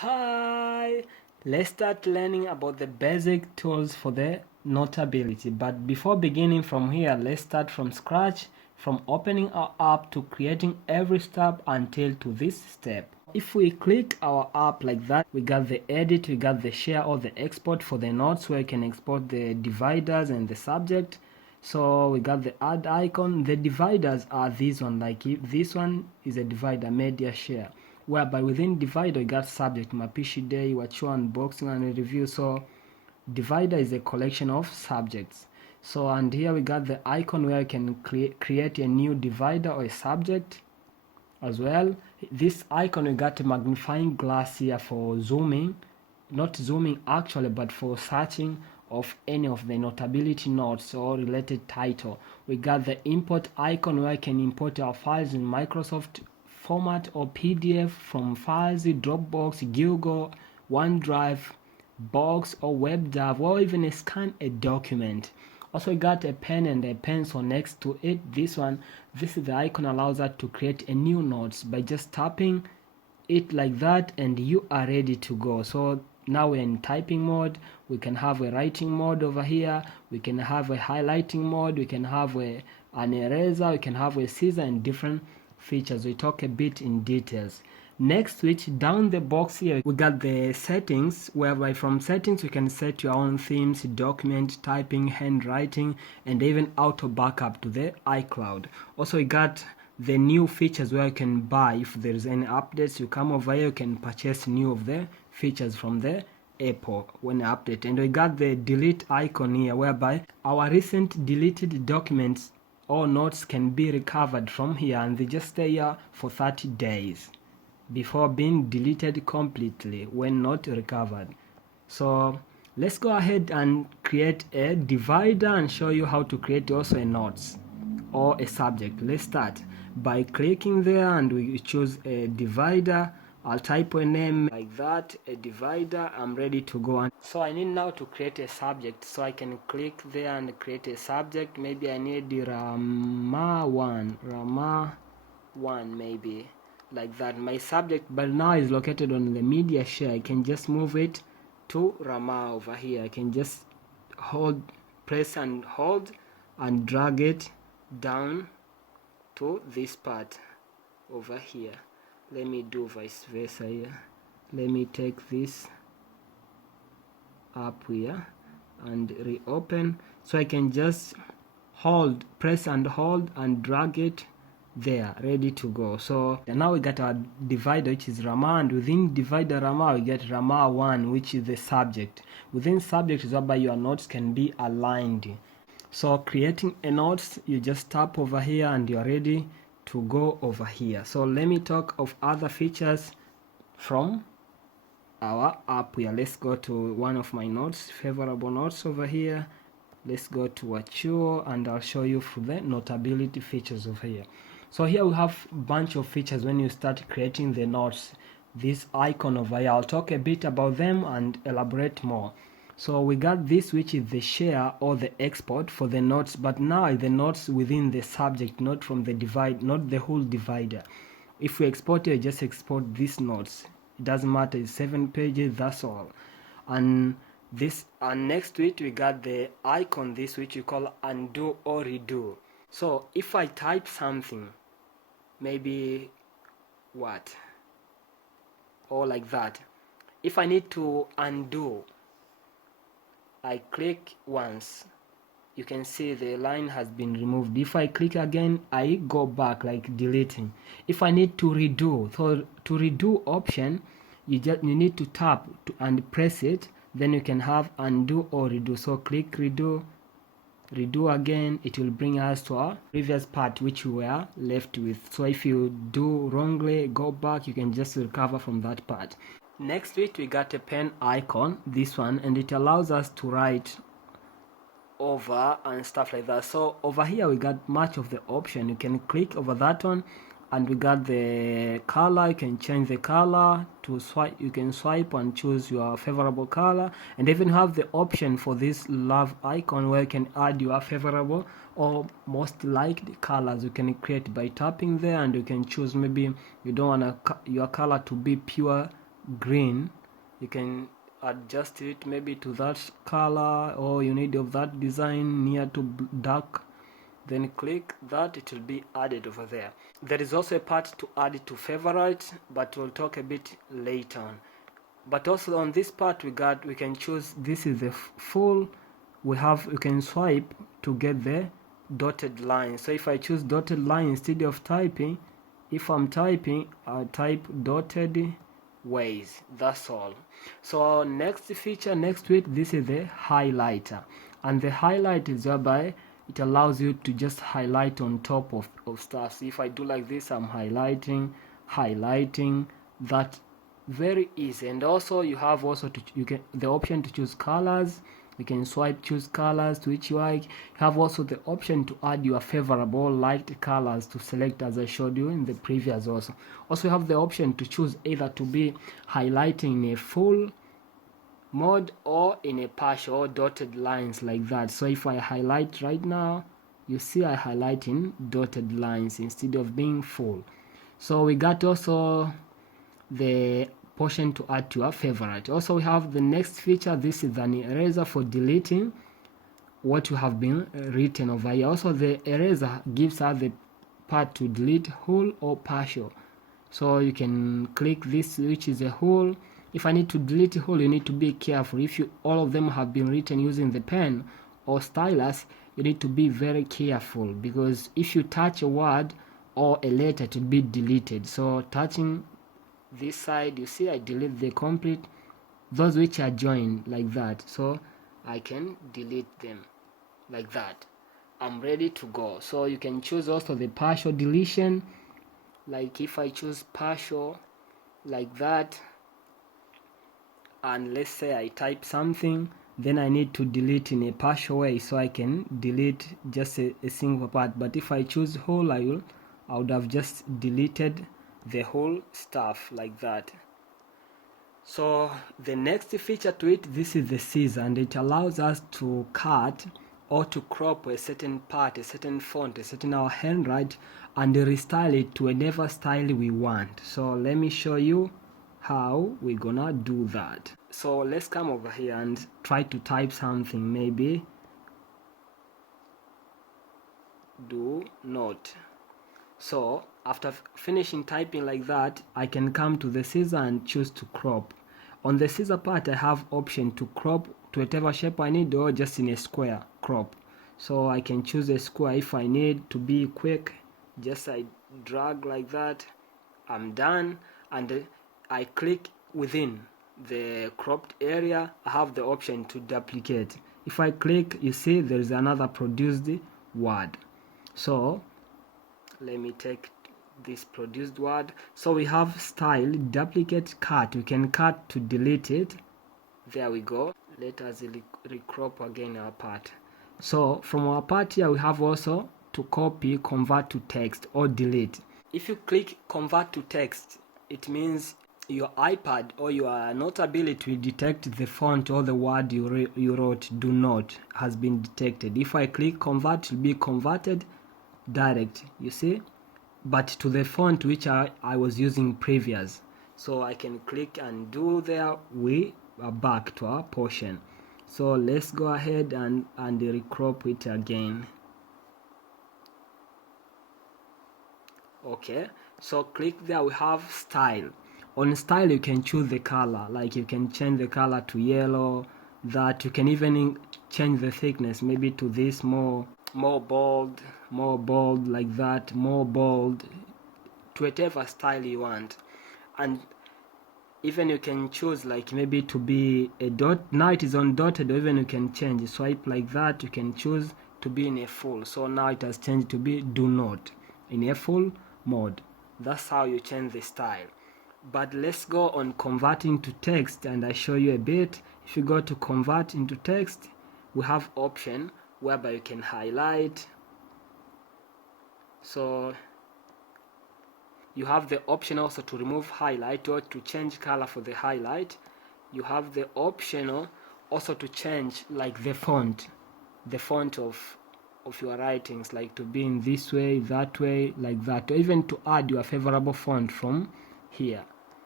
Hi! Let's start learning about the basic tools for the Notability. But before beginning from here, let's start from scratch, from opening our app to creating every step until to this step. If we click our app like that, we got the edit, we got the share or the export for the notes where you can export the dividers and the subject. So we got the add icon. The dividers are this one, like if this one is a divider, media share, whereby within divider you got subject, mapishi day, wachua, unboxing and review. So divider is a collection of subjects. So and here we got the icon where you can create a new divider or a subject as well. This icon we got a magnifying glass here for zooming, not zooming actually, but for searching of any of the Notability notes or related title. We got the import icon where I can import our files in Microsoft format or PDF from files, Dropbox, Google, OneDrive, Box or WebDAV, or even scan a document. Also, we got a pen and a pencil next to it. This is the icon allows us to create a new notes by just tapping it like that, and you are ready to go. So now we're in typing mode. We can have a writing mode over here. We can have a highlighting mode. We can have an eraser. We can have a scissor and different features. We talk a bit in details. Next switch down the box here, we got the settings, whereby from settings you can set your own themes, document, typing, handwriting, and even auto backup to the iCloud. Also we got the new features where you can buy. If there's any updates, you come over here, you can purchase new of the features from the Apple when update. And we got the delete icon here, whereby our recent deleted documents or notes can be recovered from here, and they just stay here for 30 days before being deleted completely when not recovered. So let's go ahead and create a divider and show you how to create also a notes or a subject. Let's start by clicking there and we choose a divider. I'll type a name like that, a divider. I'm ready to go. And so I need now to create a subject, so I can click there and create a subject. Maybe I need Rama 1 maybe, like that. My subject but now is located on the media share. I can just move it to Rama over here. I can just press and hold and drag it down to this part over here. Let me do vice versa here. Let me take this up here and reopen, so I can just press and hold and drag it there, ready to go. So now we got our divider, which is Rama, and within divider Rama we get Rama 1, which is the subject. Within subject is whereby your notes can be aligned. So creating a notes, you just tap over here and you're ready to go over here. So let me talk of other features from our app here. Let's go to one of my notes, favorable notes over here. Let's go to Achuo and I'll show you for the Notability features over here. So here we have a bunch of features when you start creating the notes. This icon over here, I'll talk a bit about them and elaborate more. So we got this, which is the share or the export for the notes, but now the notes within the subject, not from the divide, not the whole divider. If we export it, just export these notes. It doesn't matter, it's 7 pages, that's all. And this, and next to it we got the icon, this which we call undo or redo. So if I type something, maybe what, or like that, if I need to undo, I click once, you can see the line has been removed. If I click again, I go back, like deleting. If I need to redo, so to redo option, you need to tap and press it, then you can have undo or redo. So click redo again, it will bring us to our previous part which we were left with. So if you do wrongly, go back, you can just recover from that part. Next to it we got a pen icon, this one, and it allows us to write over and stuff like that. So over here we got much of the option. You can click over that one and we got the color. You can change the color to swipe. You can swipe and choose your favorable color, and even have the option for this love icon where you can add your favorable or most liked colors. You can create by tapping there, and you can choose, maybe you don't want your color to be pure green, you can adjust it maybe to that color, or you need of that design near to dark, then click that, it will be added over there. There is also a part to add it to favorites, but we'll talk a bit later on. But also on this part we can choose, this is the full, you can swipe to get the dotted line. So if I choose dotted line instead of typing, if I'm typing, I'll type dotted ways, that's all. So next feature, next to it, this is the highlighter, and the highlight is whereby it allows you to just highlight on top of stuff. So if I do like this, I'm highlighting that, very easy. And also you have also the option to choose colors. You can swipe, choose colors to which you like. You have also the option to add your favorable light colors to select, as I showed you in the previous. Also you have the option to choose either to be highlighting in a full mode or in a partial or dotted lines like that. So if I highlight right now, you see I highlight in dotted lines instead of being full. So we got also the portion to add to your favorite. Also we have the next feature, this is an eraser for deleting what you have been written over here. Also the eraser gives us the part to delete whole or partial. So you can click this, which is a whole. If I need to delete a whole, you need to be careful. If all of them have been written using the pen or stylus, you need to be very careful, because if you touch a word or a letter, it will be deleted. So touching this side, you see I delete the complete, those which are joined like that, so I can delete them like that. I'm ready to go. So you can choose also the partial deletion, like if I choose partial like that, and let's say I type something, then I need to delete in a partial way, so I can delete just a single part. But if I choose whole, I would have just deleted the whole stuff like that. So the next feature to it, this is the scissor, and it allows us to cut or to crop a certain part, a certain font, a certain our handwriting, and restyle it to whatever style we want. So let me show you how we're gonna do that. So let's come over here and try to type something, maybe do not. So after finishing typing like that, I can come to the scissor and choose to crop. On the scissor part, I have option to crop to whatever shape I need, or just in a square crop. So I can choose a square. If I need to be quick, just I drag like that, I'm done, and I click within the cropped area. I have the option to duplicate. If I click, you see there is another produced word. So let me take this produced word. So we have style, duplicate, cut. We can cut to delete it. There we go. Let us recrop again our part. So from our part here, we have also to copy, convert to text, or delete. If you click convert to text, it means your iPad or your Notability will detect the font or the word you wrote, do not, has been detected. If I click convert, it will be converted direct, you see, but to the font which I was using previous. So I can click and do there. We are back to our portion. So let's go ahead and recrop it again. Okay, so click there. We have style. On style, you can choose the color, like you can change the color to yellow, that you can even change the thickness, maybe to this more bold like that, more bold, to whatever style you want. And even you can choose like maybe to be a dot. Now it is on dotted, or even you can change, swipe like that, you can choose to be in a full. So now it has changed to be do not in a full mode. That's how you change the style. But let's go on converting to text, and I show you a bit. If you go to convert into text, we have option whereby you can highlight. So you have the option also to remove highlight or to change color for the highlight. You have the option also to change like the font of your writings, like to be in this way, that way, like that, or even to add your favorable font from here.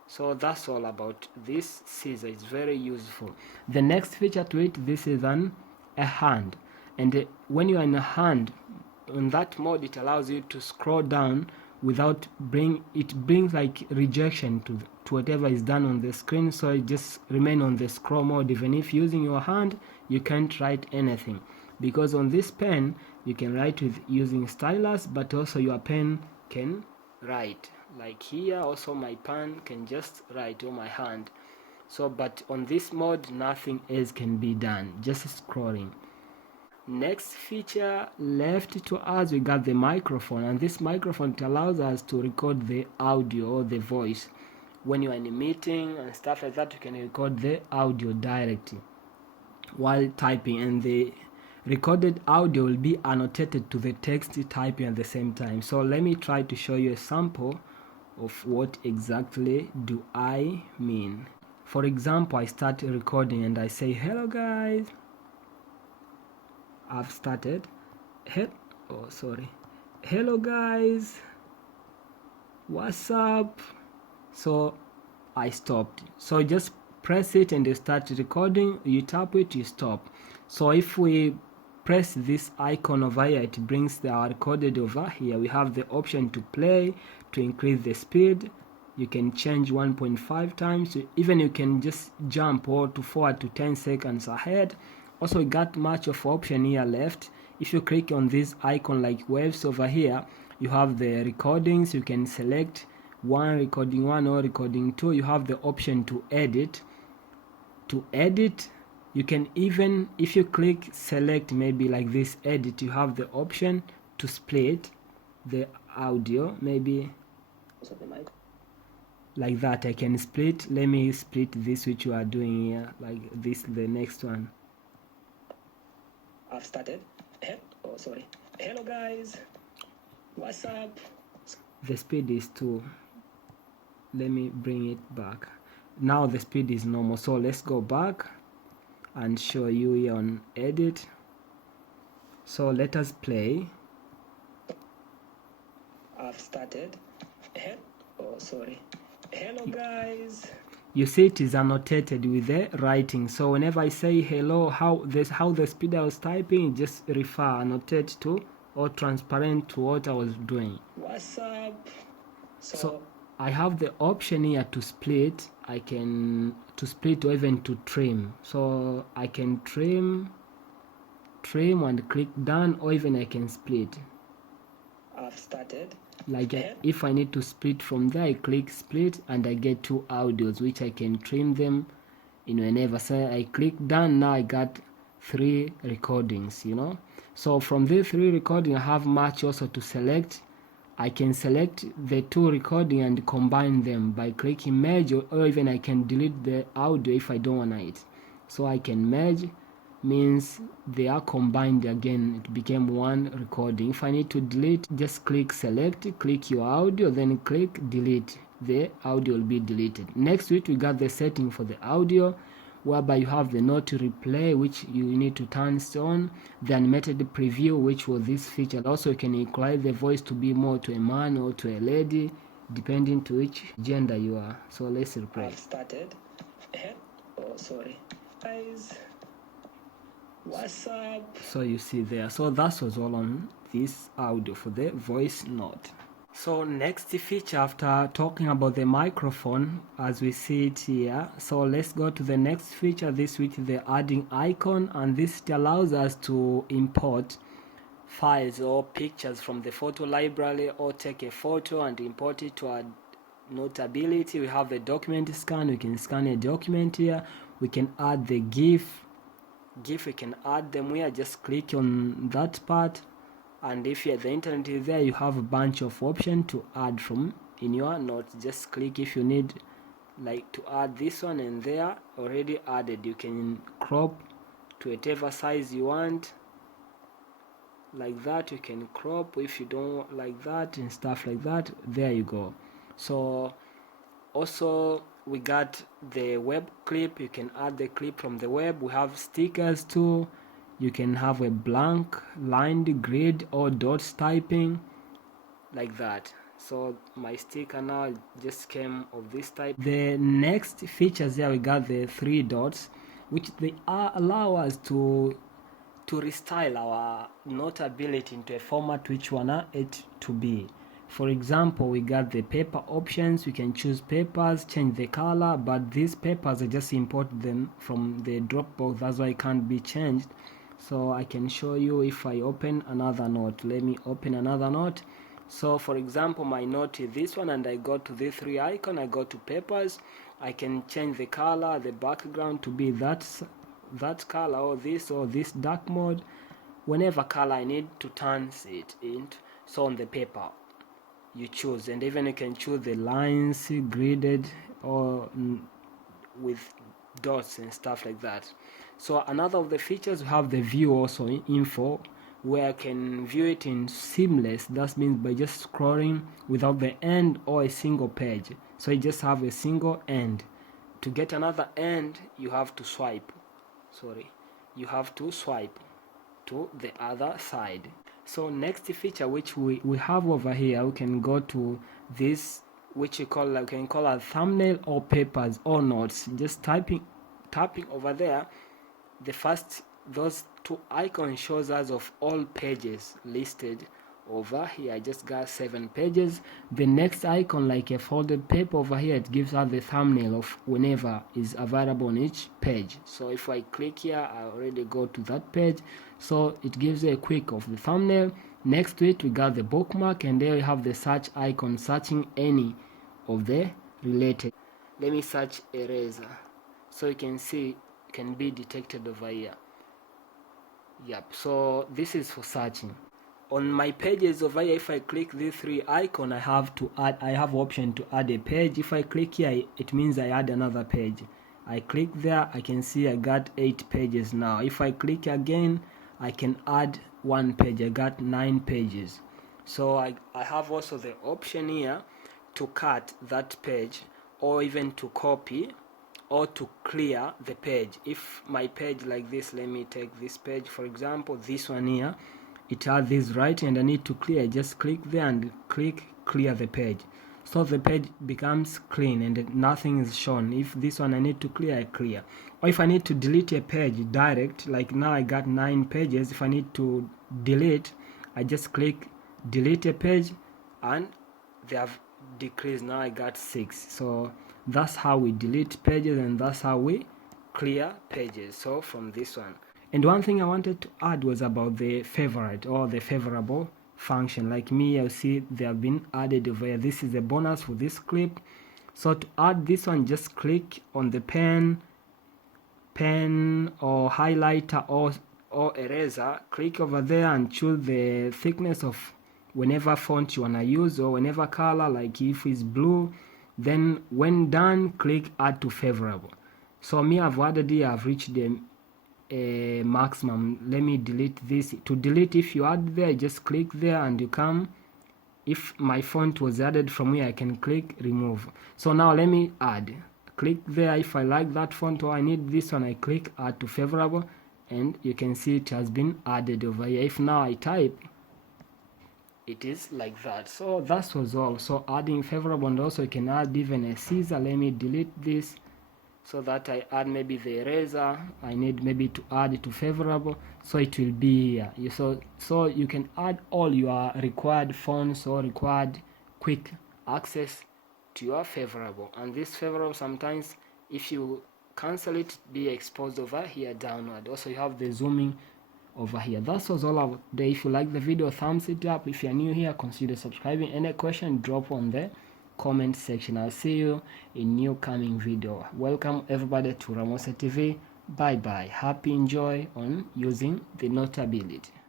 So that's all about this scissor. It's very useful. The next feature to it, this is a hand, and when you are in a hand, on that mode, it allows you to scroll down without brings like rejection to whatever is done on the screen, so it just remain on the scroll mode. Even if using your hand, you can't write anything, because on this pen you can write with using stylus, but also your pen can write. Like here also my pen can just write on my hand. So but on this mode nothing else can be done, just scrolling. Next feature left to us, we got the microphone, and this microphone, it allows us to record the audio or the voice. When you are in a meeting and stuff like that, you can record the audio directly while typing, and the recorded audio will be annotated to the text typing at the same time. So let me try to show you a sample of what exactly do I mean. For example, I start recording and I say, hello guys. I've started. Hello guys, what's up? So I stopped. So just press it and you start recording. You tap it, you stop. So if we press this icon over here, it brings our recorded over here. We have the option to play, to increase the speed. You can change 1.5 times. Even you can just jump or to forward to 10 seconds ahead. Also, we got much of option here left. If you click on this icon like waves over here, you have the recordings. You can select recording 1 or recording 2. You have the option to edit. You can even, if you click select maybe like this edit, you have the option to split the audio, maybe like that. I can split. Let me split this which you are doing here, like this, the next one. I've started. Hello guys, what's up? The speed is 2. Let me bring it back. Now the speed is normal. So let's go back and show you here on edit. So let us play. I've started. Hello guys. You see it is annotated with the writing. So whenever I say hello, how the speed I was typing, just annotate to or transparent to what I was doing. What's up? So I have the option here to split. I can to split or even to trim. So I can trim and click done, or even I can split. I've started. Like if I need to split from there, I click split and I get 2 audios which I can trim them in whenever. So I click done. Now I got 3 recordings, So from these 3 recordings, I have much also to select. I can select the 2 recording and combine them by clicking merge, or even I can delete the audio if I don't want it. So I can merge, means they are combined again, it became 1 recording. If I need to delete, just click select, click your audio, then click delete. The audio will be deleted. Next to it, we got the setting for the audio, whereby you have the not to replay, which you need to turn on, the animated preview, which was this feature. Also, you can equalize the voice to be more to a man or to a lady, depending to which gender you are. So let's replay. I've started. Guys, what's up? So you see there. So that was all on this audio for the voice note. So next feature, after talking about the microphone as we see it here, so let's go to the next feature, this with the adding icon, and this allows us to import files or pictures from the photo library, or take a photo and import it to our Notability. We have the document scan. We can scan a document here. We can add the GIF, we can add them here. Just click on that part, and if the internet is there, you have a bunch of options to add from in your notes. Just click if you need like to add this one, and there already added. You can crop to whatever size you want, like that. You can crop if you don't like that and stuff like that. There you go. So also we got the web clip. You can add the clip from the web. We have stickers too. You can have a blank lined grid or dots typing, like that. So my sticker now just came of this type. The next features here, we got the 3 dots, which they allow us to restyle our Notability into a format which we want it to be. For example, we got the paper options. We can choose papers, change the color, but these papers I just import them from the Dropbox, that's why it can't be changed. So I can show you if I open another note. Let me open another note. So for example, my note is this one, and I go to the 3 icon, I go to papers. I can change the color, the background to be that color, or this dark mode, whenever color I need to turn it into. So on the paper you choose, and even you can choose the lines gridded or with dots and stuff like that. So another of the features, we have the view also info, where I can view it in seamless. That means by just scrolling without the end or a single page. So you just have a single end. To get another end, you have to swipe. You have to swipe to the other side. So next feature which we have over here, we can go to this, which we can call a thumbnail or papers or notes. Just tapping over there, those 2 icons shows us of all pages listed over here. I just got 7 pages. The next icon, like a folded paper over here, it gives us the thumbnail of whenever is available on each page. So if I click here, I already go to that page, so it gives you a quick of the thumbnail. Next to it, we got the bookmark, and there we have the search icon, searching any of the related. Let me search eraser, so you can see it can be detected over here. Yep, so this is for searching. On my pages over here, if I click these 3 icon, I have option to add a page. If I click here, it means I add another page. I click there, I can see I got 8 pages now. If I click again, I can add 1 page. I got 9 pages. So I have also the option here to cut that page, or even to copy or to clear the page. If my page like this, let me take this page for example, this one here, it has this right, and I need to clear. I just click there and click clear the page, so the page becomes clean and nothing is shown. If this one I need to clear, I clear. Or if I need to delete a page direct, like now I got 9 pages, if I need to delete, I just click delete a page and they have decreased. Now I got 6. So that's how we delete pages, and that's how we clear pages. So from this one. And one thing I wanted to add was about the favorite or the favorable function. Like me, I see they have been added over here. This is a bonus for this clip. So to add this one, just click on the pen or highlighter or eraser. Click over there and choose the thickness of whenever font you want to use, or whenever color, like if it's blue. Then when done, click add to favorable. So me, I've added here, I've reached the maximum. Let me delete this. To delete, if you add there, just click there and you come. If my font was added from here, I can click remove. So now let me add. Click there. If I like that font or I need this one, I click add to favorable, and you can see it has been added over here. If now I type, it is like that. So that was all. So adding favorable, and also you can add even a scissor. Let me delete this, so that I add maybe the eraser I need maybe to add it to favorable, so it will be here. So you can add all your required fonts or required quick access to your favorable. And this favorable, sometimes if you cancel it, be exposed over here downward. Also you have the zooming over here. That was all of today. If you like the video, thumbs it up. If you're new here, consider subscribing. Any question, drop on the comment section. I'll see you in new coming video. Welcome everybody to Ramosa TV. Bye bye. Happy enjoy on using the Notability.